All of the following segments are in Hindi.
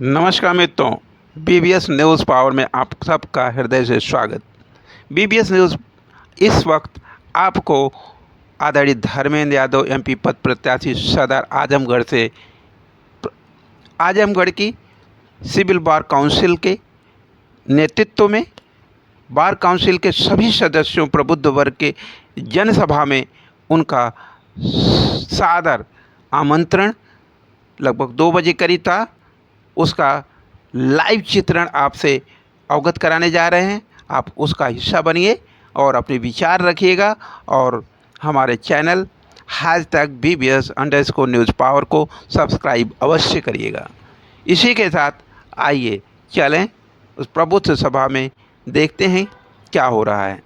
नमस्कार मित्रों, बीबीएस न्यूज़ पावर में आप सबका हृदय से स्वागत। बीबीएस न्यूज़ इस वक्त आपको आदरणीय धर्मेंद्र यादव एमपी पद प्रत्याशी सदर आजमगढ़ से आजमगढ़ की सिविल बार काउंसिल के नेतृत्व में बार काउंसिल के सभी सदस्यों प्रबुद्ध वर्ग के जनसभा में उनका सादर आमंत्रण लगभग 2 बजे करीब था। उसका लाइव चित्रण आपसे अवगत कराने जा रहे हैं। आप उसका हिस्सा बनिए और अपने विचार रखिएगा और हमारे चैनल #BBS_न्यूज़ पावर को सब्सक्राइब अवश्य करिएगा। इसी के साथ आइए चलें उस प्रबुद्ध सभा में, देखते हैं क्या हो रहा है।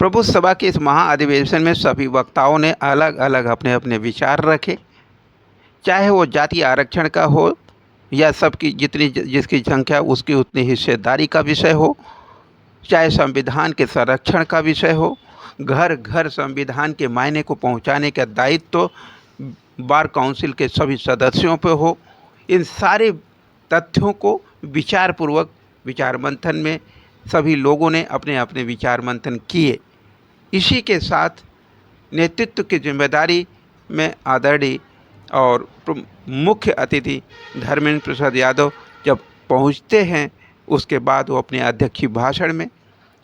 प्रबुद्ध सभा के इस महाअधिवेशन में सभी वक्ताओं ने अलग अलग अपने अपने विचार रखे, चाहे वो जाति आरक्षण का हो या सबकी जिसकी संख्या उसकी उतनी हिस्सेदारी का विषय हो, चाहे संविधान के संरक्षण का विषय हो, घर घर संविधान के मायने को पहुंचाने का दायित्व बार काउंसिल के सभी सदस्यों पर हो। इन सारे तथ्यों को विचारपूर्वक विचार मंथन में सभी लोगों ने अपने अपने विचार मंथन किए। इसी के साथ नेतृत्व की जिम्मेदारी में आदरणीय और मुख्य अतिथि धर्मेंद्र प्रसाद यादव जब पहुंचते हैं, उसके बाद वो अपने अध्यक्षीय भाषण में,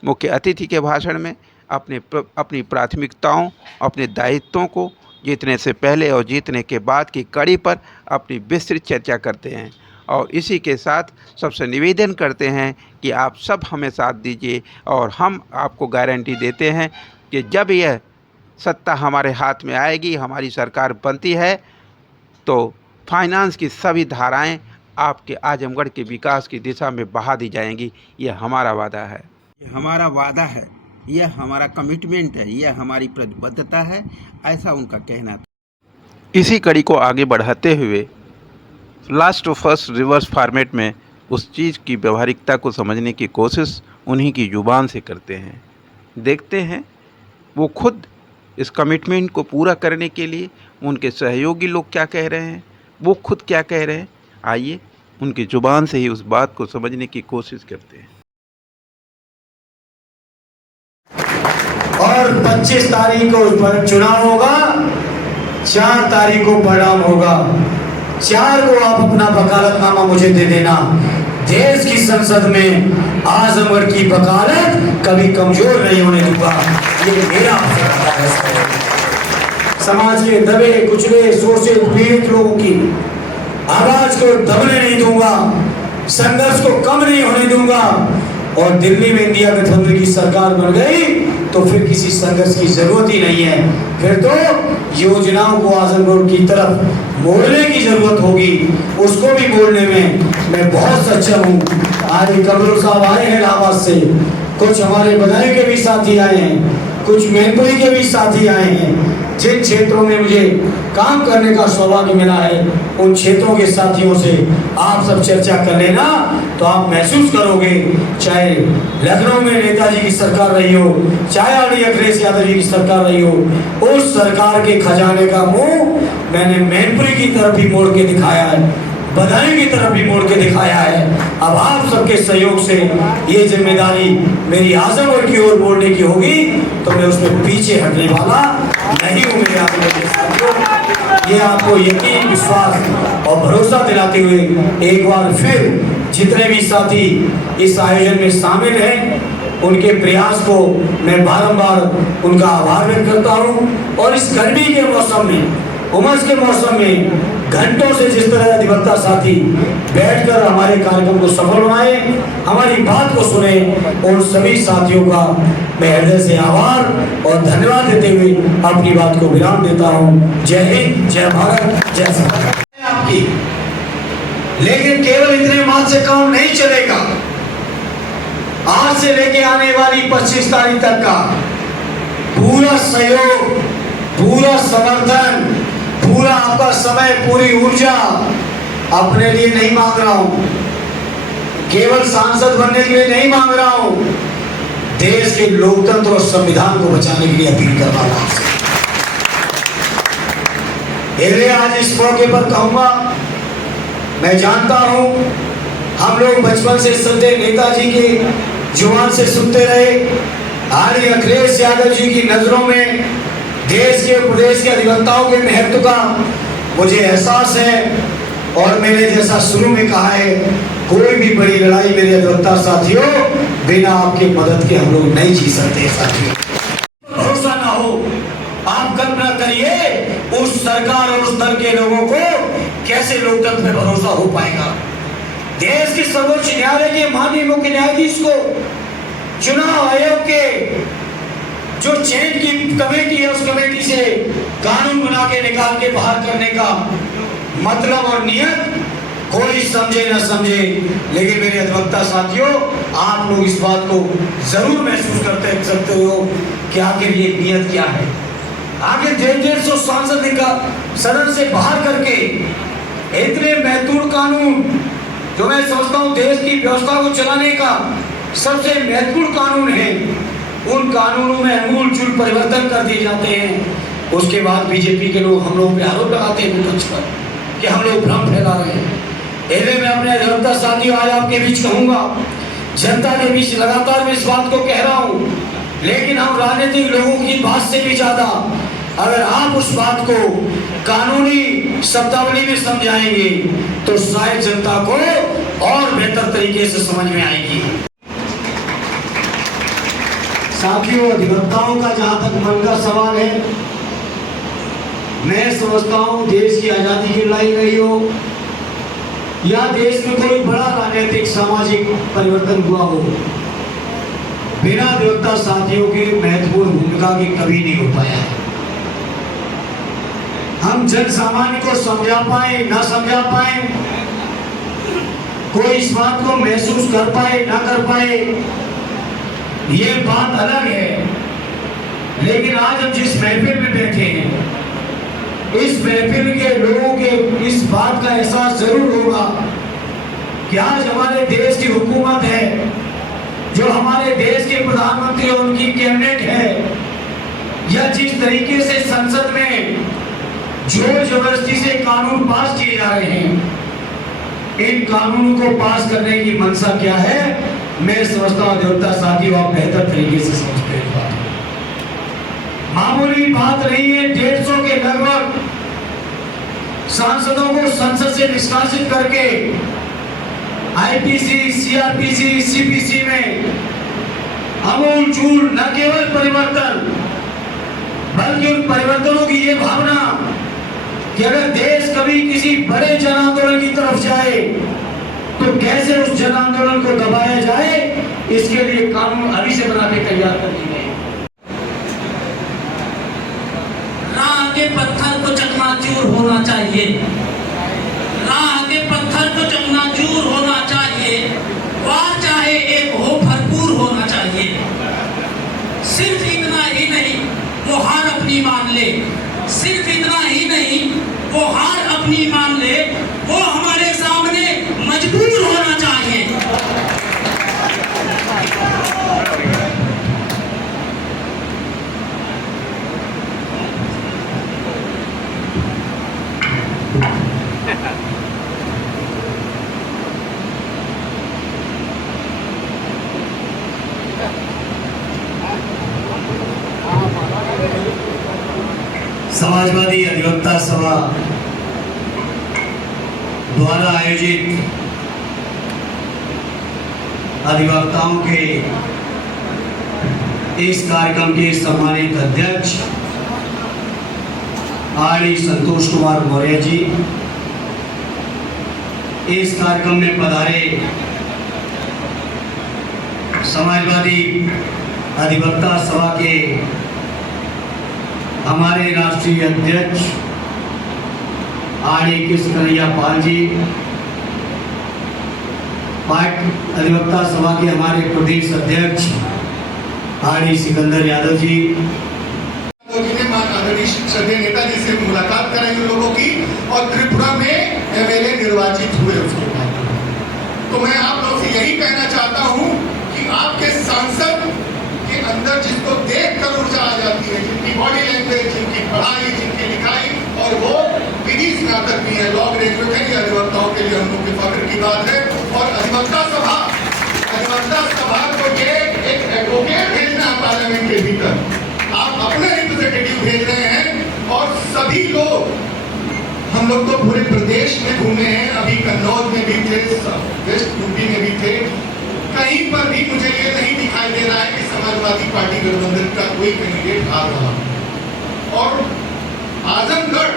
मुख्य अतिथि के भाषण में अपनी प्राथमिकताओं, अपने दायित्वों को जीतने से पहले और जीतने के बाद की कड़ी पर अपनी विस्तृत चर्चा करते हैं। और इसी के साथ सबसे निवेदन करते हैं कि आप सब हमें साथ दीजिए और हम आपको गारंटी देते हैं कि जब यह सत्ता हमारे हाथ में आएगी, हमारी सरकार बनती है, तो फाइनेंस की सभी धाराएं आपके आजमगढ़ के विकास की दिशा में बहा दी जाएंगी। यह हमारा वादा है, यह हमारा वादा है, यह हमारा कमिटमेंट है, यह हमारी प्रतिबद्धता है, ऐसा उनका कहना था। इसी कड़ी को आगे बढ़ाते हुए last to first reverse format में उस चीज़ की व्यवहारिकता को समझने की कोशिश उन्हीं की ज़ुबान से करते हैं। देखते हैं वो खुद इस कमिटमेंट को पूरा करने के लिए उनके सहयोगी लोग क्या कह रहे हैं, वो खुद क्या कह रहे हैं। आइए उनकी ज़ुबान से ही उस बात को समझने की कोशिश करते हैं। और 25 तारीख को चुनाव होगा, 4 तारीख को परिणाम होगा। 4 को आप अपना वकालतनामा मुझे दे देना। देश की संसद में आजमगढ़ की वकालत कभी कमजोर नहीं होने दूंगा। ये मेरा फैसला है। समाज के दबे कुचले शोषित पीड़ित लोगों की आवाज को दबने नहीं दूंगा, संघर्ष को कम नहीं होने दूंगा। और दिल्ली में इंडिया गठबंधन की सरकार बन गई तो फिर किसी संघर्ष की जरूरत ही नहीं है। फिर तो योजनाओं को आजमगढ़ की तरफ मोड़ने की जरूरत होगी। उसको भी मोड़ने में मैं बहुत सक्षम हूँ। आज कमरुल साहब आए हैं इलाहाबाद से, कुछ हमारे बदायूं के भी साथी आए हैं, कुछ मैनपुरी के भी साथी आए हैं। जिन क्षेत्रों में मुझे काम करने का सौभाग्य मिला है, उन क्षेत्रों के साथियों से आप सब चर्चा कर लेना, तो आप महसूस करोगे, चाहे लखनऊ में नेताजी की सरकार रही हो, चाहे आदरणीय अखिलेश यादव जी की सरकार रही हो, उस सरकार के खजाने का मुंह मैंने मैनपुरी की तरफ भी मोड़ के दिखाया है, बदायूं की तरफ भी मोड़ के दिखाया है। अब आप सबके सहयोग से ये जिम्मेदारी मेरी आजमगढ़ की ओर मोड़ने की होगी, तो मैं उसमें पीछे हटने वाला नहीं हूँ। मेरे आजमगढ़ के साथियों, ये आपको यकीन, विश्वास और भरोसा दिलाते हुए एक बार फिर जितने भी साथी इस आयोजन में शामिल हैं, उनके प्रयास को मैं बारंबार उनका आभार व्यक्त करता हूँ। और इस गर्मी के मौसम में, उमस के मौसम में घंटों से जिस तरह अधिवक्ता साथी बैठकर हमारे कार्यक्रम को सफल बनाए, हमारी बात को सुने, उन सभी साथियों का मैं हृदय से आभार और धन्यवाद देते हुए अपनी बात को विराम देता हूँ। जय हिंद, जय भारत, जय सरकार आपकी। लेकिन केवल इतने बात से काम नहीं चलेगा। आज से लेके आने वाली 25 तारीख तक का पूरा सहयोग, पूरा समर्थन, पूरा आपका समय, पूरी ऊर्जा अपने लिए नहीं मांग रहा हूं, केवल सांसद बनने के लिए नहीं मांग रहा हूं, देश के लोकतंत्र और संविधान को बचाने के लिए अपील कर रहा हूं। इसलिए आज इस मौके पर कहूंगा मैं जानता हूँ हम लोग बचपन से सुनते नेताजी की जुबान से सुनते रहे। आज अखिलेश यादव जी की नजरों में देश के प्रदेश के अधिवक्ताओं के महत्व का मुझे एहसास है। और मैंने जैसा शुरू में कहा है, कोई भी बड़ी लड़ाई मेरे अधिवक्ता साथियों बिना आपकी मदद के हम लोग नहीं जी सकते साथियों। भरोसा ना हो, आप कल्पना करिए उस सरकार और उस दल के लोगों को कैसे लोकतंत्र में भरोसा हो पाएगा। देश के सर्वोच्च न्यायालय के माननीय मुख्य न्यायाधीश को चुनाव आयोग के जो चेंज की कमेटी है, उस कमेटी से कानून बना के निकाल के बाहर करने का मतलब और नियत कोई समझे न समझे, लेकिन मेरे अधिवक्ता साथियों आप लोग इस बात को जरूर महसूस करते सकते हो कि आखिर ये नियत क्या है। आखिर 150 सांसद सदन से बाहर करके इतने महत्वपूर्ण कानून जो मैं समझता हूँ देश की व्यवस्था को चलाने का सबसे महत्वपूर्ण कानून है, उन कानूनों में आमूलचूल परिवर्तन कर दिए जाते हैं। उसके बाद बीजेपी के लोग हम लोगों पे आरोप लगाते हैं विपक्ष पर कि हम लोग भ्रम फैला रहे हैं। ऐसे में अपने अधिवक्ता साथियों आज आपके बीच कहूंगा, जनता के बीच लगातार मैं इस बात को कह रहा हूँ, लेकिन हम राजनीतिक लोगों की बात से भी ज्यादा अगर आप उस बात को कानूनी शब्दावली में समझाएंगे तो शायद जनता को और बेहतर तरीके से समझ में आएगी। साथियों, अधिवक्ताओं का जहां तक मन का सवाल है, मैं समझता हूं देश की आजादी की लड़ाई रही हो या देश में कोई बड़ा राजनीतिक सामाजिक परिवर्तन हुआ हो, बिना अधिवक्ता साथियों की महत्वपूर्ण भूमिका की कभी नहीं हो पाया है। हम जन सामान्य को समझा पाए ना समझा पाए, कोई इस बात को महसूस कर पाए ना कर पाए, ये बात अलग है। लेकिन आज हम जिस महफिल में बैठे हैं, इस महफिल के लोगों के इस बात का एहसास जरूर होगा कि आज हमारे देश की हुकूमत है, जो हमारे देश के प्रधानमंत्री और उनकी कैबिनेट है, या जिस तरीके से संसद में जोर जबरदस्ती से कानून पास किए जा रहे हैं, इन कानूनों को पास करने की मंशा क्या है, मैं समझता हूं अधिवक्ता साथियों आप बेहतर तरीके से समझते हैं। मामूली बात नहीं है, 150 के लगभग सांसदों को संसद से निष्कासित करके आईपीसी, सीआरपीसी, सीपीसी में आमूलचूल न केवल परिवर्तन बल्कि उन परिवर्तनों की ये भावना कि अगर देश कभी किसी बड़े जन आंदोलन की तरफ जाए तो कैसे उस जन आंदोलन को दबाया जाए, इसके लिए कानून अभी से बना के तैयार कर दी गई। राह के पत्थर को चकनाचूर होना चाहिए, राह के पत्थर को चकनाचूर होना चाहिए, वार चाहे एक हो भरपूर होना चाहिए। सिर्फ इतना ही नहीं वो हार अपनी मान ले, सिर्फ इतना ही नहीं वो हार अपनी मान ले, वो हमारे सामने मजबूर होना चाहिए। समाजवादी अधिवक्ता सभा द्वारा आयोजित अधिवक्ताओं के इस कार्यक्रम के सम्मानित अध्यक्ष आरडी संतोष कुमार मौर्य जी, इस कार्यक्रम में पधारे समाजवादी अधिवक्ता सभा के हमारे राष्ट्रीय अध्यक्ष आरडी कृष्ण कन्हैया पाल जी, पार्टी अधिवक्ता सभा के हमारे प्रदेश अध्यक्ष आरडी सिकंदर यादव जी, श्रद्धेय नेताजी से मुलाकात कराई उन लोगों की और त्रिपुरा में एमएलए निर्वाचित हुए उसके बाद। तो मैं आप लोगों से यही कहना चाहता हूं कि आपके सांसद के अंदर जिसको देखकर ऊर्जा आ जाती है, जिनकी बॉडी लैंग्वेज, जिनकी पढ़ाई, जिनकी लिखाई और वो विधि स्नातक भी है, लॉ ग्रेजुएट है। ये अधिवक्ताओं के लिए हम लोग के फख्र की बात है। और अधिवक्ता सभा को ये एक एडवोकेट भेजना है पार्लियामेंट के भीतर। आप अपने रिप्रेजेंटेटिव भेज रहे हैं और सभी लोग, हम लोग तो पूरे प्रदेश में घूमे हैं, अभी कन्नौज में भी थे, वेस्ट यूपी में भी थे, कहीं पर भी मुझे ये नहीं दिखाई दे रहा है कि समाजवादी पार्टी गठबंधन का कोई कैंडिडेट हार रहा। और आजमगढ़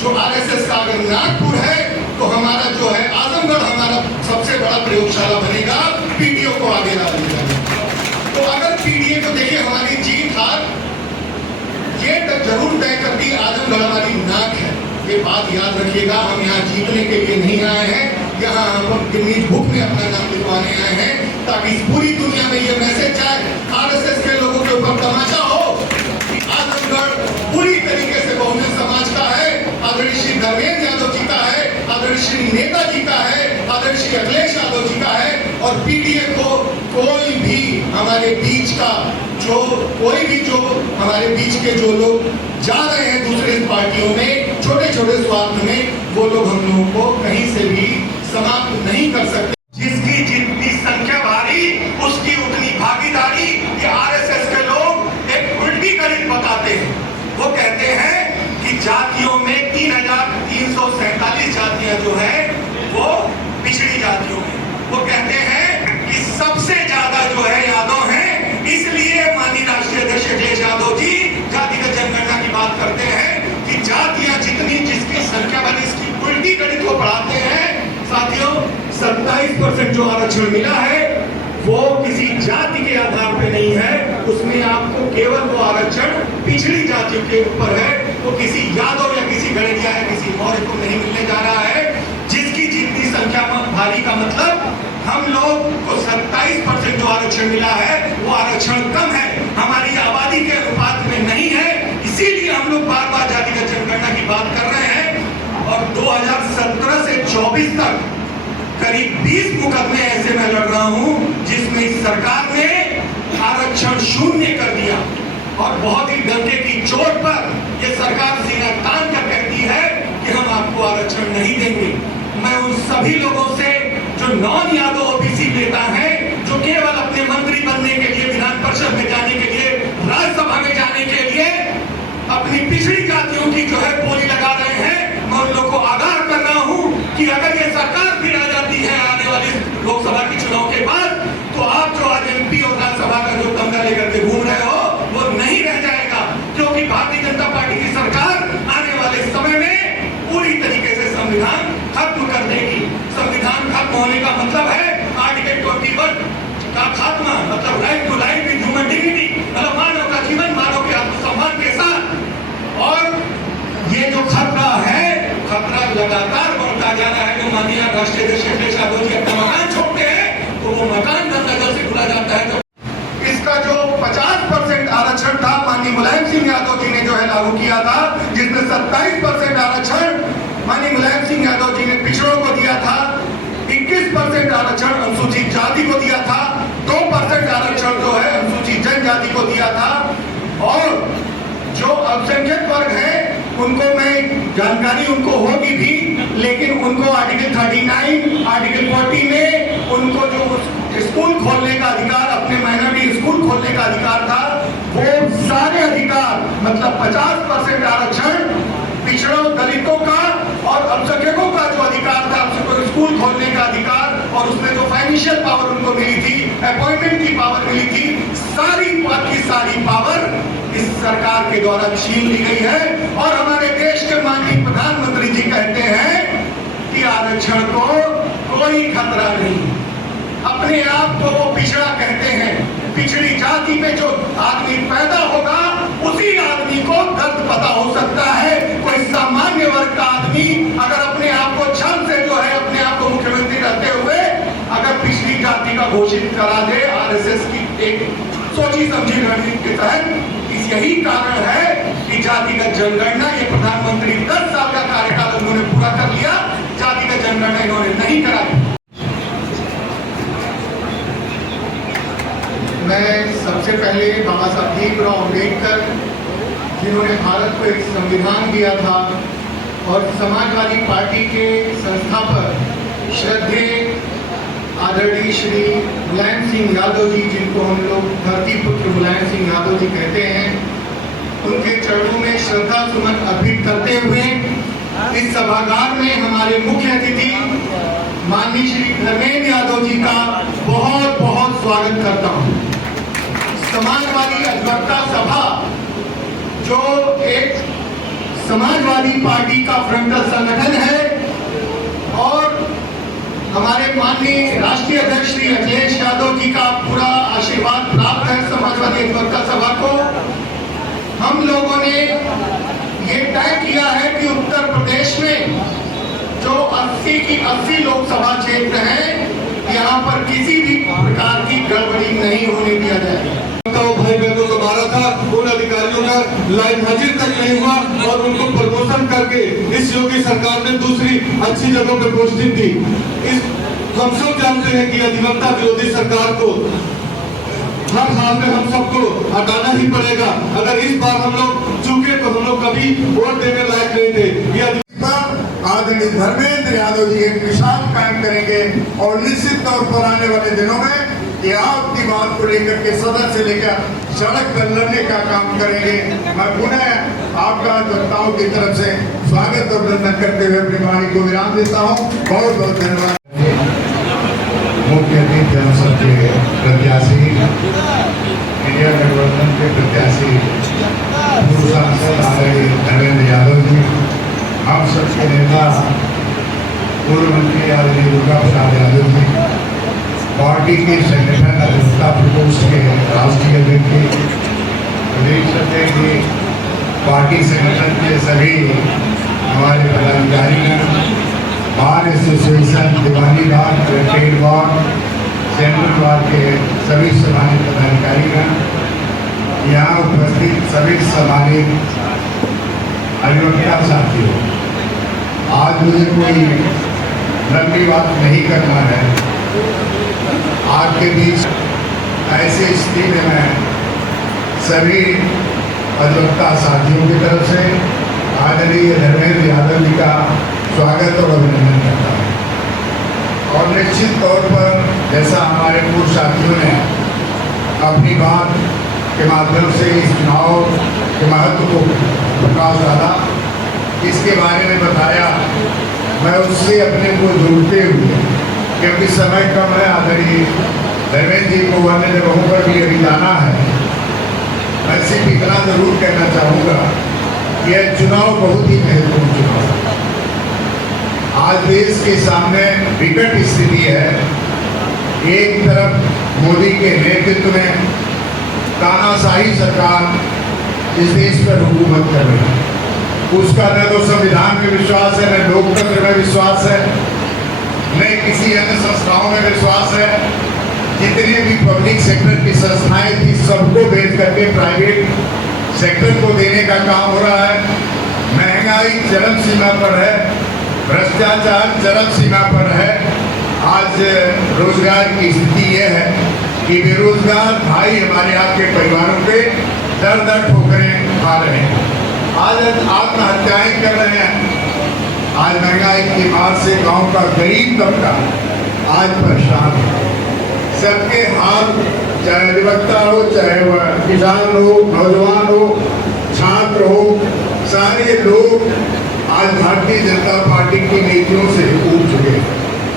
जो आरएसएस का अगर नागपुर है तो हमारा जो है आजमगढ़ हमारा सबसे बड़ा प्रयोगशाला बनेगा, पीडीओ को आगे ला दिया जाएगा। तो अगर पीडीए को देखिए हमारी जीत हार ये जरूर तय करती आजमगढ़ हमारी नाक है। ये बात याद रखिएगा, हम यहाँ जीतने के लिए नहीं आए हैं, यहाँ हम गिनीज बुक में अपना नाम लिखवाने आए हैं ताकि इस पूरी दुनिया में ये मैसेज जाए, आरएसएस के लोगों के ऊपर तमाचा हो कि आजमगढ़ पूरी तरीके से बहुजन समाज का है, आदरणीय श्री धर्मेंद्र यादव जी का है, आदरणीय श्री नेताजी का है, आदरणीय श्री अखिलेश यादव जी का है। और पीडीए को कोई भी हमारे बीच का जो हमारे बीच के जो लोग जा रहे हैं दूसरे पार्टियों में छोटे छोटे स्वार्थ में, वो लोग हम लोगों को कहीं से भी समाप्त नहीं कर सकते। जिसकी जितनी संख्या भारी उसकी उतनी भागीदारी, ये आरएसएस के लोग एक उल्टी गणित बताते हैं। वो कहते हैं कि जातियों में 3,347 जातियां जो है वो पिछड़ी जातियों में, वो कहते हैं कि सबसे ज्यादा जो है यादव हैं, इसलिए माननीय राष्ट्रीय अध्यक्ष अखिलेश यादव जी जातिगत जनगणना की बात करते हैं कि जातियां जितनी जिसकी संख्या वाली इसकी उल्टी गणित को पढ़ाते हैं। साथियों 27% जो आरक्षण मिला है वो किसी जाति के आधार पे नहीं है, उसमें आपको केवल वो आरक्षण पिछड़ी जातियों के ऊपर है, वो किसी यादव या किसी गणिया या किसी मौर्य को नहीं मिलने जा रहा है। जिसकी जितनी संख्या भारी का मतलब हम लोग को 27% जो आरक्षण मिला है वो आरक्षण कम है, हमारी आबादी के अनुपात में नहीं है। इसीलिए हम लोग बार बार जातिगत जनगणना की बात कर रहे हैं। और 2017 से 24 तक करीब 20 मुकदमे ऐसे मैं लड़ रहा हूं जिसमें इस सरकार ने आरक्षण शून्य कर दिया। और बहुत ही डंके की चोट पर यह सरकार सीना तान कर कहती है कि हम आपको आरक्षण नहीं देंगे। मैं उन सभी लोगों से जो नॉन यादव ओबीसी नेता हैं, जो केवल अपने मंत्री बनने के लिए, विधान परिषद में जाने के लिए, राज्यसभा में जाने के लिए अपनी पिछड़ी जातियों की जो है बोली लगा रहे हैं, मैं उन लोगों को आगाह कर रहा हूं कि अगर ये सरकार फिर आ जाती है आने वाली लोकसभा के चुनाव के बाद, तो आप जो आज एमपी और राज्यसभा का जो तमगा लेकर के घूम रहे हो वो नहीं रह जाएगा। क्योंकि भारतीय जनता पार्टी की सरकार आने वाले समय में पूरी तरीके से संविधान खत्म कर देगी। संविधान खत्म होने का मतलब है आर्टिकल 21 का खात्मा, मतलब right to life with human dignity, मतलब मानव का जीवन मानव के आत्मसम्मान के साथ। और ये जो खतरा है, खतरा लगातार बढ़ता जा रहा है। जो माननीय राष्ट्रीय अध्यक्ष अखिलेश यादव जी अपना मकान छोड़ते हैं तो वो मकान गंगा जल से खुला जाता है। इसका जो 50% आरक्षण था माननीय मुलायम सिंह यादव जी ने जो है लागू किया था, जिसमें 27% आरक्षण माननीय मुलायम सिंह यादव जी ने पिछड़ों को दिया था, 21% आरक्षण अनुसूचित जाति को दिया था, 2% आरक्षण जो है अनुसूचित जनजाति को दिया था। और जो अल्पसंख्यक वर्ग है उनको मैं जानकारी उनको होगी भी, लेकिन उनको आर्टिकल 39, आर्टिकल 40 में उनको जो स्कूल खोलने का अधिकार, अपने माइनॉरिटी स्कूल खोलने का अधिकार था, वो सारे अधिकार मतलब 50% आरक्षण पिछड़ों दलितों का और अल्पसंख्यकों का जो अधिकार था स्कूल खोलने का अधिकार, और उसमें जो फाइनेंशियल पावर उनको मिली थी, अपॉइंटमेंट की पावर मिली थी, सारी पावर इस सरकार के द्वारा छीन ली गई है। और हमारे देश के माननीय प्रधानमंत्री जी कहते हैं कि आरक्षण को कोई खतरा नहीं। अपने आप को वो पिछड़ा कहते हैं। पिछड़ी जाति में जो आदमी पैदा होगा उसी आदमी को दर्द पता हो सकता है। कोई सामान्य वर्ग का आदमी अगर अपने आप को छल से जो है अपने आप को मुख्यमंत्री रहते हुए अगर पिछड़ी जाति का घोषित करा दे आरएसएस की एक सोची समझी रणनीति के तहत, यही कारण है कि जातिगत जनगणना ये प्रधानमंत्री 10 साल का कार्यकाल उन्होंने पूरा कर लिया, जातिगत जनगणना इन्होंने नहीं कराई। मैं सबसे पहले बाबा साहब भीमराव अम्बेडकर जिन्होंने भारत को एक संविधान दिया था, और समाजवादी पार्टी के संस्थापक श्रद्धेय आदरणीय श्री मुलायम सिंह यादव जी, जिनको हम लोग धरती पुत्र मुलायम सिंह यादव जी कहते हैं, उनके चरणों में श्रद्धा सुमन अर्पित करते हुए इस सभागार में हमारे मुख्य अतिथि माननीय श्री धर्मेंद्र यादव जी का बहुत बहुत स्वागत करता हूं। समाजवादी अधिवक्ता सभा जो एक समाजवादी पार्टी का फ्रंटल संगठन है, और हमारे माननीय राष्ट्रीय अध्यक्ष श्री अखिलेश यादव जी का पूरा आशीर्वाद प्राप्त है समाजवादी अधिवक्ता सभा को। हम लोगों ने ये तय किया है कि उत्तर प्रदेश में जो 80 की 80 लोकसभा क्षेत्र हैं, यहाँ पर किसी भी प्रकार की गड़बड़ी नहीं होने दिया जाएगा। भाई बहनों को मारा था, उन अधिकारियों का लाइन हाजिर तक नहीं हुआ और उनको प्रमोशन करके इस योगी सरकार ने दूसरी अच्छी जगहों पे पोस्टिंग दी। हम सब जानते हैं कि अधिवक्ता विरोधी सरकार को हर हाल में हम सबको हटाना ही पड़ेगा। अगर इस बार हम लोग चूके तो हम लोग कभी वोट देने लायक नहीं थे। ये आदरणीय धर्मेंद्र यादव जी एक मिसाल कायम करेंगे, और निश्चित तौर पर आने वाले दिनों में ये आपकी बात को लेकर के सदन से लेकर सड़क पर लड़ने का काम करेंगे। मैं पुनः आपका अधिवक्ताओं की तरफ से स्वागत और अभिनंदन करते हुए अपनी वाणी को विराम देता हूँ। बहुत बहुत धन्यवाद। मुख्य अतिथि जनसभा के प्रत्याशी, इंडिया गठबंधन के प्रत्याशी पूर्व सांसद आदरणीय धर्मेंद्र यादव जी, हम सबके नेता पूर्व मंत्री आदरणीय दुर्गा प्रसाद यादव जी, पार्टी के संगठन अधिवक्ता प्रकोष्ठ के राष्ट्रीय अध्यक्ष, प्रदेश अध्यक्ष, पार्टी संगठन के सभी हमारे पदाधिकारीगण, बार एसोसिएशन दिवानी बाग, ट्रेड बाग, सेंट्रल बाग के सभी सम्मानित पदाधिकारीगण, यहाँ उपस्थित सभी सम्मानित अधिवक्ता साथियों, आज मुझे कोई लंबी बात नहीं करना है। आपके बीच ऐसी स्थिति में मैं सभी अधिवक्ता साथियों की तरफ से आदरणीय धर्मेंद्र यादव जी का स्वागत और अभिनंदन करता हूँ। और निश्चित तौर पर जैसा हमारे पूर्व साथियों ने अपनी बात के माध्यम से इस चुनाव के महत्व को प्रकाश डाला, इसके बारे में बताया, मैं उससे अपने को जोड़ते हुए, क्योंकि समय कम है, आदरणीय धर्मेंद्र जी को अन्य जगहों पर भी अभी जाना है, मैं सिर्फ इतना जरूर कहना चाहूँगा कि यह चुनाव बहुत ही महत्वपूर्ण चुनाव है। आज देश के सामने विकट स्थिति है। एक तरफ मोदी के नेतृत्व में तानाशाही सरकार इस देश पर हुकूमत कर रही है, उसका न तो संविधान में विश्वास है, न लोकतंत्र में विश्वास है, न किसी अन्य संस्थाओं में विश्वास है। जितने भी पब्लिक सेक्टर की संस्थाएं थी, सबको बेच करके प्राइवेट सेक्टर को देने का काम हो रहा है। महंगाई चरम सीमा पर है, भ्रष्टाचार चरम सीमा पर है। आज रोजगार की स्थिति यह है कि बेरोजगार भाई हमारे आपके परिवारों पे दर दर ठोकरें खा रहे हैं, आज आत्महत्याएं कर रहे हैं। आज महंगाई की मार से गांव का गरीब तबका आज परेशान है। सबके हाल, चाहे अधिवक्ता हो, चाहे वह किसान हो, नौजवान हो, छात्र हो, सारे लोग आज भारतीय जनता पार्टी की नीतियों से ऊब चुके हैं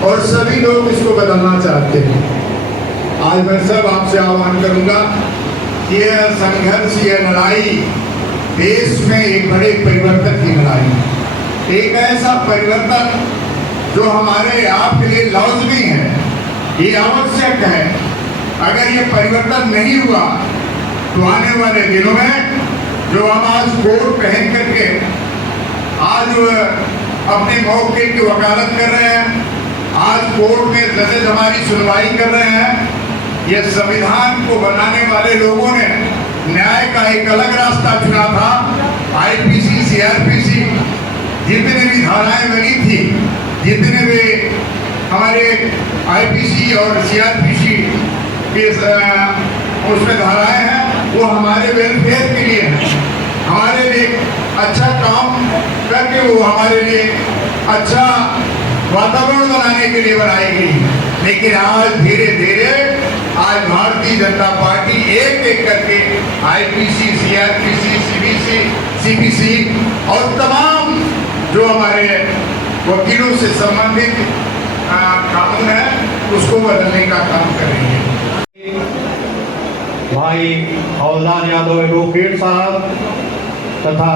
और सभी लोग इसको बदलना चाहते हैं। आज मैं सब आपसे आह्वान करूंगा कि यह संघर्ष, यह लड़ाई देश में एक बड़े परिवर्तन की लड़ाई है। एक ऐसा परिवर्तन जो हमारे आपके लिए लाजमी है, ये आवश्यक है। अगर ये परिवर्तन नहीं हुआ तो आने वाले दिनों में जो हम आज कोट पहन करके आज अपने मौके की वकालत कर रहे हैं, आज कोर्ट में जजेज हमारी सुनवाई कर रहे हैं, ये संविधान को बनाने वाले लोगों ने न्याय का एक अलग रास्ता चुना था। आईपीसी, सीआरपीसी, जितने भी धाराएं बनी थी, जितने भी हमारे आईपीसी और सीआरपीसी के उसमें धाराएं हैं, वो हमारे वेलफेयर के लिए हैं, हमारे अच्छा काम करके वो हमारे लिए अच्छा वातावरण बनाने के लिए बनाई गई। लेकिन आज धीरे धीरे आज भारतीय जनता पार्टी एक एक करके आईपीसी, सीआरपीसी, सीबीसी, सीपीसी और तमाम जो हमारे वकीलों से संबंधित कानून है उसको बदलने का काम कर रही है। भाई हवलदार यादव एडवोकेट साहब तथा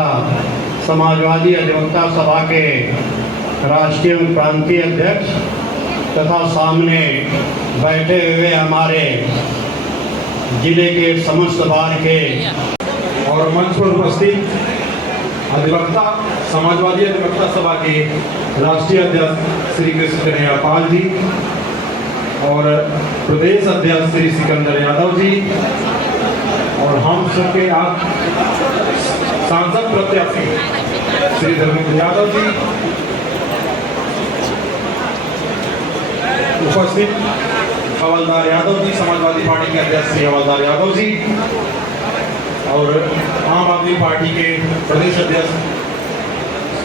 समाजवादी अधिवक्ता सभा के राष्ट्रीय प्रांतीय अध्यक्ष तथा सामने बैठे हुए हमारे जिले के समस्त बार के और मंच पर उपस्थित अधिवक्ता समाजवादी अधिवक्ता सभा के राष्ट्रीय अध्यक्ष श्री कृष्ण कन्हैया पाल जी और प्रदेश अध्यक्ष श्री सिकंदर यादव जी और हम सबके आप सांसद प्रत्याशी श्री धर्मेंद्र यादव जी, उपस्थित हवलदार यादव जी, समाजवादी पार्टी के अध्यक्ष श्री हवलदार यादव जी और आम आदमी पार्टी के प्रदेश अध्यक्ष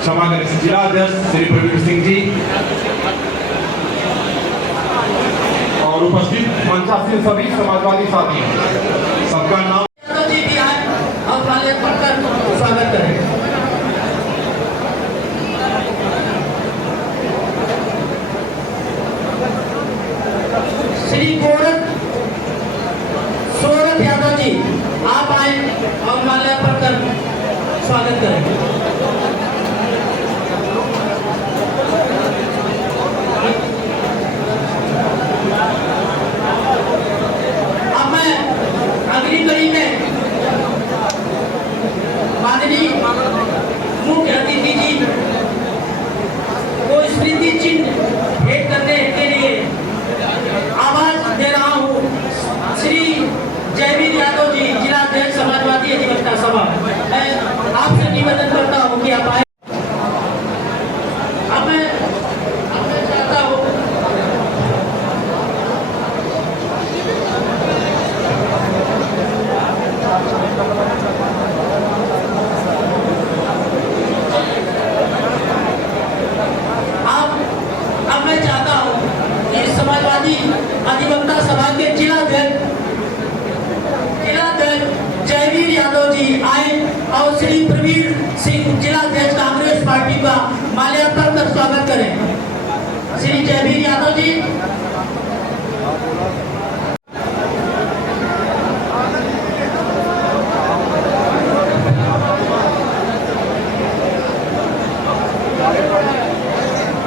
क्षमा करें जिला अध्यक्ष श्री प्रवीण सिंह जी और उपस्थित मंचासीन सभी समाजवादी साथी सबका नाम यादव जी भी आए और माले पढ़कर स्वागत करें। श्री सौरभ यादव जी आप आए और माल्या पढ़कर स्वागत करें। अब मैं अगली कड़ी में माननीय मुख्य अतिथि जी को स्मृति चिन्ह भेंट करने के लिए आवाज दे रहा हूँ। श्री जयवीर यादव जी, जिला अध्यक्ष समाजवादी अधिवक्ता सभा, मैं आपसे निवेदन करता हूँ कि आप आए। अब मैं चाहता हूँ अब मैं चाहता हूँ कि समाजवादी अधिवक्ता सभा के जिलाध्यक्ष जयवीर यादव जी आए और श्री प्रवीण सिंह जिलाध्यक्ष कांग्रेस पार्टी का माल्यार्पण कर स्वागत करें। श्री जयवीर यादव जी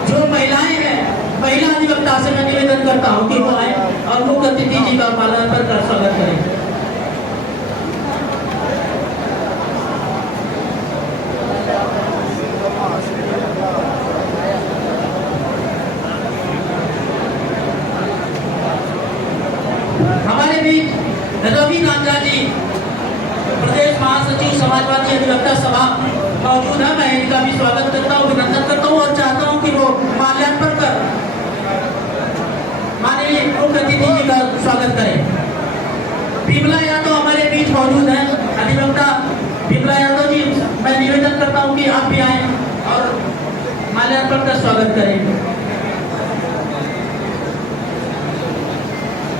जो महिलाएं हैं, महिला अधिवक्ता से मैं निवेदन करता हूं कि वो आए और मुख्य अतिथि जी का माल्यार्पण कर स्वागत करें। हमारे बीच रवि गांजा जी, प्रदेश महासचिव समाजवादी अधिवक्ता सभा मौजूद है। मैं इनका भी स्वागत करता हूँ, अभिनंदन करता हूँ और चाहता हूँ कि वो माल्यार्पण कर माननीय मुख्य अतिथि जी का स्वागत करें। बिमला यादव हमारे बीच मौजूद है, अधिवक्ता बिमला यादव जी, मैं निवेदन करता हूँ कि आप भी आए और माल्यार्पण कर स्वागत करें।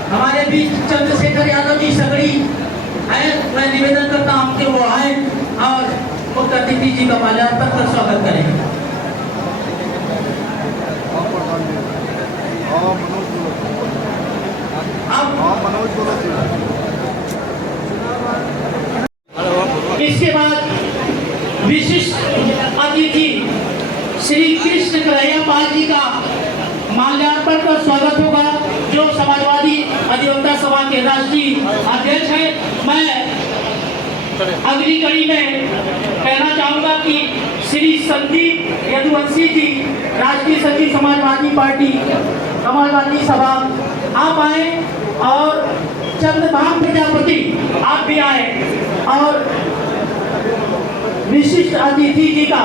हमारे बीच चंद्रशेखर यादव जी सगड़ी है, मैं निवेदन करता हूं कि वो आए और मुख्य अतिथि जी का माल्यार्पण कर स्वागत करें। इसके बाद विशिष्ट अतिथि श्री कृष्ण कन्हैया पाल जी का माल्यार्पण का स्वागत होगा, जो समाजवादी अधिवक्ता सभा के राष्ट्रीय अध्यक्ष हैं। मैं अगली कड़ी में कहना चाहूंगा कि श्री संदीप यदुवंशी जी, राष्ट्रीय सचिव समाजवादी पार्टी समाजवादी सभा, आप आए और चंद्रभान प्रजापति आप भी आए और विशिष्ट अतिथि जी का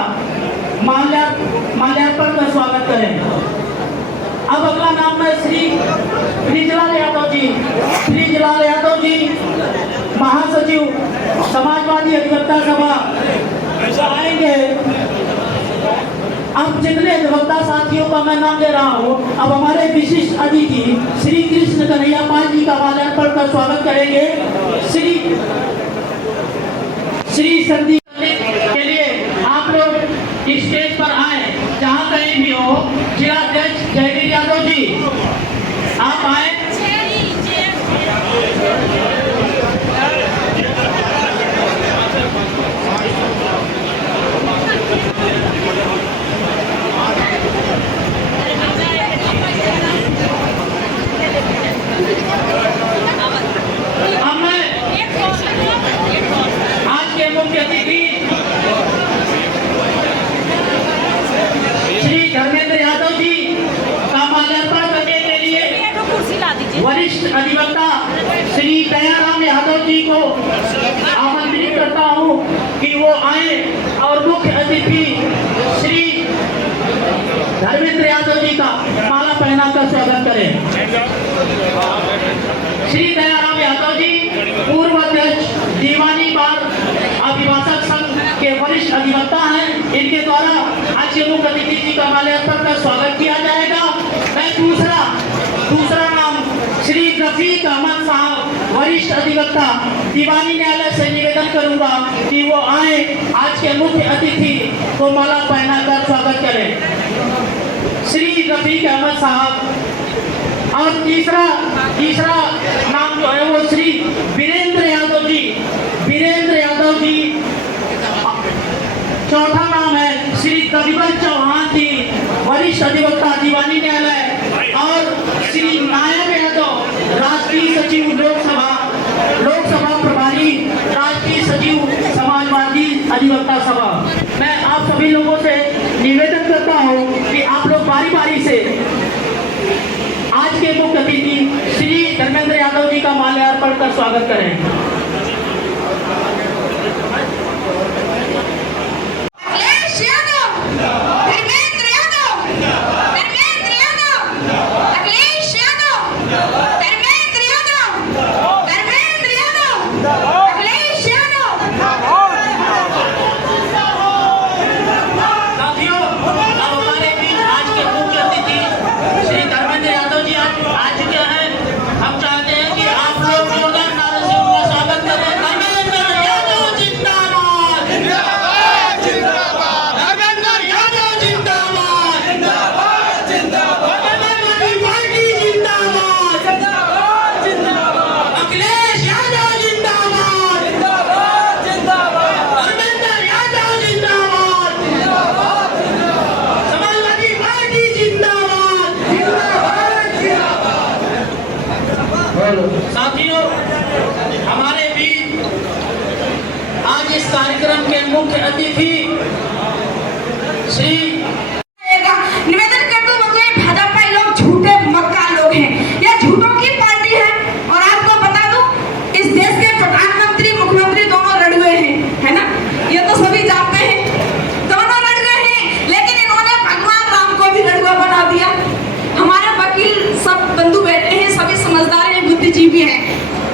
माल्यार्पण का स्वागत करें। अब अगला नाम है श्री ब्रिजलाल यादव जी। ब्रिजलाल यादव जी महासचिव समाजवादी अधिवक्ता सभा आएंगे। अब जितने अधिवक्ता साथियों का मैं नाम ले रहा हूँ, अब हमारे विशिष्ट अतिथि श्री कृष्ण कन्हैया पाल जी का माल्यार्पण कर स्वागत करेंगे। श्री संदीप के लिए आप लोग स्टेज पर आए, जहाँ कहीं भी हो। जिलाध्यक्ष जयवीर यादव जी आप आए। आज के मुख्य अतिथि श्री धर्मेंद्र यादव जी का माल्यार्पण करने के लिए वरिष्ठ अधिवक्ता श्री दयाराम यादव जी को आमंत्रित करता हूं कि वो आए और मुख्य अतिथि श्री धर्मेंद्र यादव जी का माला पहनाकर स्वागत करें। श्री दयाराम यादव जी पूर्व अध्यक्ष दीवानी बार अभिभाषक संघ के वरिष्ठ अधिवक्ता हैं। इनके द्वारा आज के मुख्य अतिथि जी का माल्यार्पण का स्वागत किया जाएगा। मैं दूसरा नाम श्री रफीक अहमद साहब वरिष्ठ अधिवक्ता दीवानी न्यायालय से निवेदन करूंगा कि वो आए, आज के मुख्य अतिथि को माला पहनाकर स्वागत करें। श्री रफीक अहमद साहब। और तीसरा नाम जो है वो श्री वीरेंद्र यादव जी। चौथा नाम है श्री तबिबल चौहान जी वरिष्ठ अधिवक्ता दीवानी न्यायालय। और श्री नायब यादव राष्ट्रीय सचिव लोकसभा प्रभारी राष्ट्रीय सचिव समाजवादी अधिवक्ता सभा। मैं आप सभी लोगों से निवेदन करता हूँ कि आप लोग बारी बारी से आज के मुख्य अतिथि श्री धर्मेंद्र यादव जी का माल्यार्पण कर स्वागत करें। साथियों, हमारे बीच आज इस कार्यक्रम के मुख्य अतिथि श्री निवेदन करते हुए भाजपा लोग झूठे मक्का लोग हैं, यह झूठों की पार्टी है। और आपको बता दूं, इस देश के प्रधानमंत्री मुख्यमंत्री दोनों लड़ुए हैं, है ना, ये तो सभी जानते हैं, दोनों लड़ुए हैं। लेकिन इन्होंने भगवान राम को भी लड़ुआ बना दिया। हमारे वकील सब बंधु बैठे हैं, सभी समझदार हैं, बुद्धिजीवी हैं।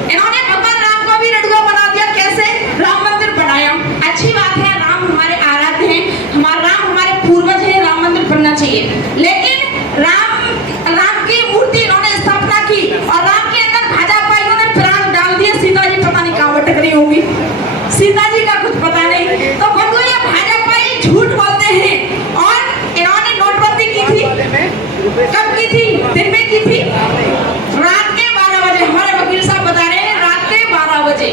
इन्होंने भगवान राम को भी लड़ुआ बना दिया। कैसे? राम मंदिर बनाया, अच्छी बात है, राम हमारे आराध्य हैं, राम हमारे पूर्वज हैं, राम मंदिर बनना चाहिए। लेकिन राम की मूर्ति इन्होंने स्थापना की और राम के अंदर भाजपा इन्होंने प्राण डाल दिया। सीता जी पता नहीं कहाँ भटक रही होगी, सीता जी का कुछ पता नहीं। तो बंधु, ये भाजपा ही झूठ बोलते हैं। और इन्होंने नोटबंदी की थी, कब की थी? दिन में की थी, रात के 12 बजे। हमारे वकील साहब बता रहे हैं रात के 12 बजे।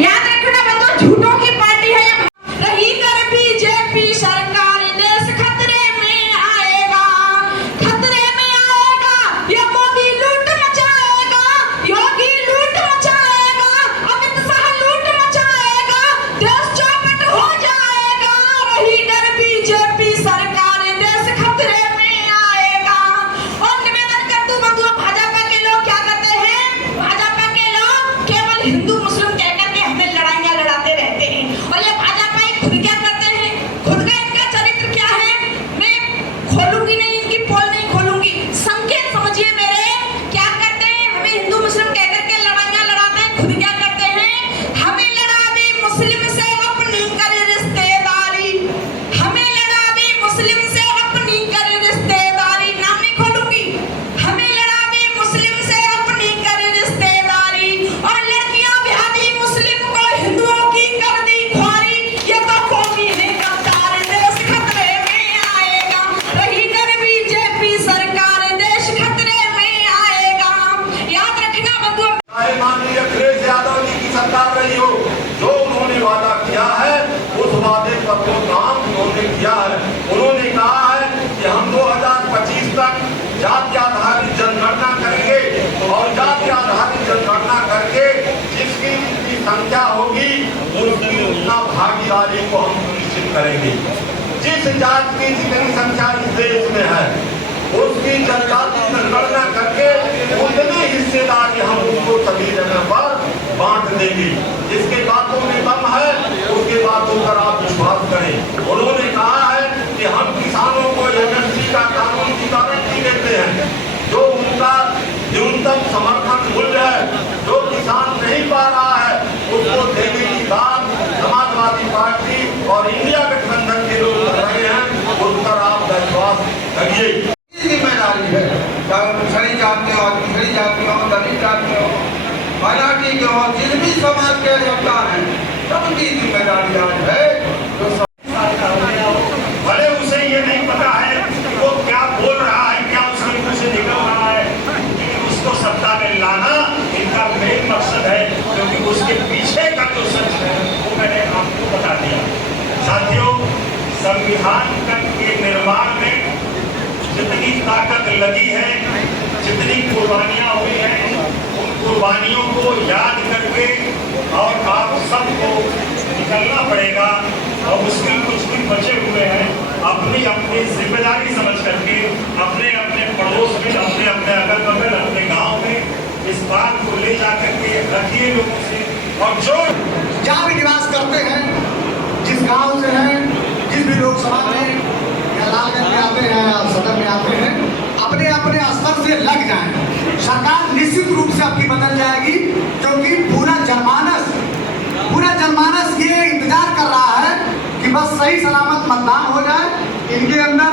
याद रखना बंधु, झूठों की पार्टी है ये। रही कर बीजेपी सरकार, देश खतरे में आएगा, खतरे में आएगा। ये मोदी लूट मचाएगा, योगी लूट मचाएगा, अमित शाह लूट मचाएगा, देश चौपट हो जाएगा। रही कर बीजेपी सरकार, देश खतरे में आएगा। और निवेदन कर दूं बंधुओं, भाजपा करेंगे। जिस जात की जितनी संख्या इस देश में है उसकी जनजाति जनगणना करके उतनी हिस्सेदारी हम उनको सभी जगह पर बांट देंगे। जिसके बातों में दम है उसके बातों पर आप विश्वास करें। उन्होंने कहा है कि हम किसानों को एमएसपी का कानून की गारंटी देते हैं, जो उनका न्यूनतम समर्थन मूल्य है जो किसान नहीं पा रहा है उसको देने की बात समाजवादी पार्टी और इंडिया गठबंधन के लोग कर रहे हैं। उस पर आप विश्वास करिए। जिम्मेदारी है, चाहे पिछड़ी जात के हो, पिछड़ी जात के हो, दलित जात के हो, माइनॉरिटी के हो, जिस भी समाज के अधिवक्ता हैं सबकी जिम्मेदारी आज है। भले उसे ये नहीं पता है कि वो क्या बोल रहा है, क्या उसके मुंह से निकल रहा है, लेकिन उसको सत्ता में लाना इनका मेन मकसद है, क्योंकि उसके पीछे का जो सच है वो मैंने आपको बता दिया। साथियों, संविधान के निर्माण में जितनी ताकत लगी है, जितनी कुर्बानियां हुई हैं, उन कुर्बानियों को याद करके और आप सबको निकलना पड़ेगा। और मुश्किल कुछ दिन बचे हुए हैं, अपनी अपनी जिम्मेदारी समझ करके अपने अपने पड़ोस में, अपने अपने अगल बगल, अपने गांव में इस बात को ले जा करके रखिए लोगों से। और जो जहाँ भी निवास करते हैं, जिस गांव से हैं, जिस भी लोकसभा में या लालगंज में आते हैं या सदन में आते हैं, अपने अपने स्तर से लग जाएं। सरकार निश्चित रूप से आपकी बदल जाएगी, क्योंकि पूरा जनमानस ये इंतजार कर रहा है कि बस सही सलामत मतदान हो जाए, इनके अंदर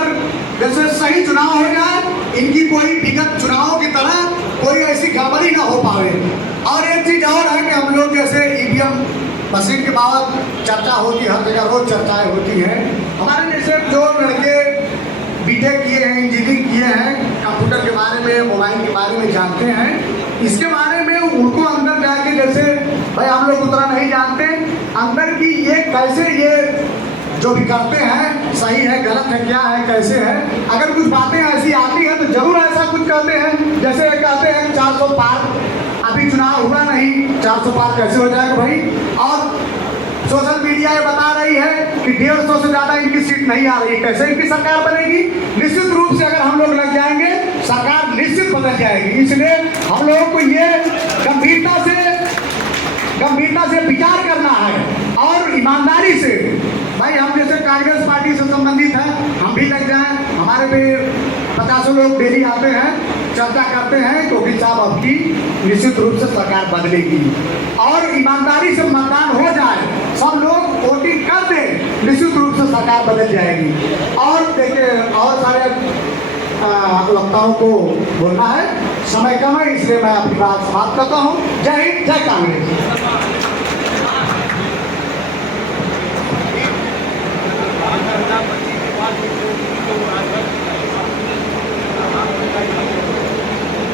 जैसे सही चुनाव हो जाए, इनकी कोई विगत चुनावों की तरह कोई ऐसी गड़बड़ी ना हो पाए। और एक चीज और है कि हम लोग जैसे ईवीएम मशीन के बाबत चर्चा होती है, हर जगह रोज चर्चाएं होती हैं। हमारे जैसे जो लड़के बीटेक किए हैं, इंजीनियरिंग किए हैं, कंप्यूटर के बारे में, मोबाइल के बारे में जानते हैं, इसके बारे में उनको अंदर जाके जैसे भाई हम लोग उतना नहीं जानते अंदर की ये कैसे ये जो भी करते हैं सही है गलत है क्या है कैसे है। अगर कुछ बातें ऐसी आती हैं तो जरूर ऐसा कुछ कहते हैं, जैसे कहते हैं 400 पार, अभी चुनाव हुआ नहीं, 400 पार कैसे हो जाएगा भाई। और सोशल मीडिया ये बता रही है कि 150 से ज़्यादा इनकी सीट नहीं आ रही, कैसे इनकी सरकार बनेगी। निश्चित रूप से अगर हम लोग लग जाएंगे सरकार निश्चित बदल जाएगी। इसलिए हम लोगों को ये गंभीरता से विचार करना है और ईमानदारी से। भाई हम जैसे कांग्रेस पार्टी से संबंधित हैं, हम भी लग जाएं, हमारे पे 50 लोग डेली आते हैं, चर्चा करते हैं, क्योंकि साहब आपकी निश्चित रूप से सरकार बदलेगी और ईमानदारी से मतदान हो जाए, सब लोग वोटिंग कर दें, निश्चित रूप से सरकार बदल जाएगी। और देखिए और सारे वक्ताओं को बोलना है, समय कम है, इसलिए मैं अपनी बात समाप्त करता हूँ। जय हिंद, जय कांग्रेस।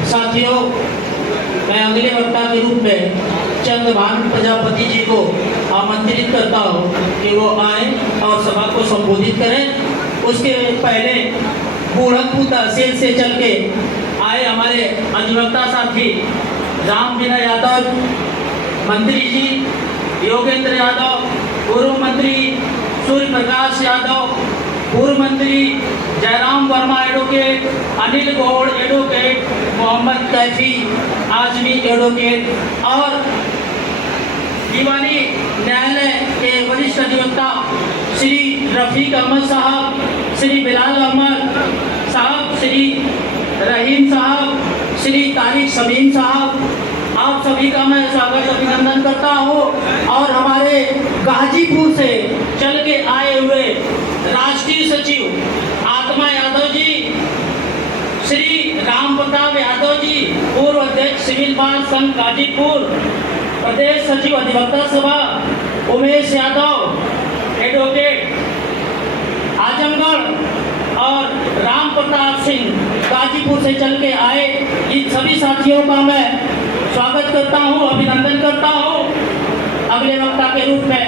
साथियों, मैं अगले वक्ता के रूप में चंद्रभानु प्रजापति जी को आमंत्रित करता हूँ कि वो आए और सभा को संबोधित करें। उसके पहले गोरखपुर तहसील से चल के आए हमारे अधिवक्ता साथी राम बिना यादव, मंत्री जी योगेंद्र यादव, पूर्व मंत्री सूर्य प्रकाश यादव, पूर्व मंत्री Jairam Verma advocate, Anil Gaur advocate, Mohammad Kaifi Azmi advocate और दीवानी न्यायालय के वरिष्ठ अधिवक्ता श्री रफीक अहमद साहब, श्री बिलाल अहमद साहब, श्री रहीम साहब, श्री तारिक शमीम साहब, आप सभी का मैं स्वागत अभिनंदन करता हूँ। और हमारे गाजीपुर से चल के आए हुए राष्ट्रीय सचिव आत्मा यादव जी, श्री राम प्रताप यादव जी, पूर्व अध्यक्ष सिविल बार संघ गाजीपुर, प्रदेश सचिव अधिवक्ता सभा उमेश यादव एडवोकेट आजमगढ़, और राम प्रताप सिंह गाजीपुर से चल के आए, इन सभी साथियों का मैं स्वागत करता हूं, अभिनंदन करता हूं। अगले वक्ता के रूप में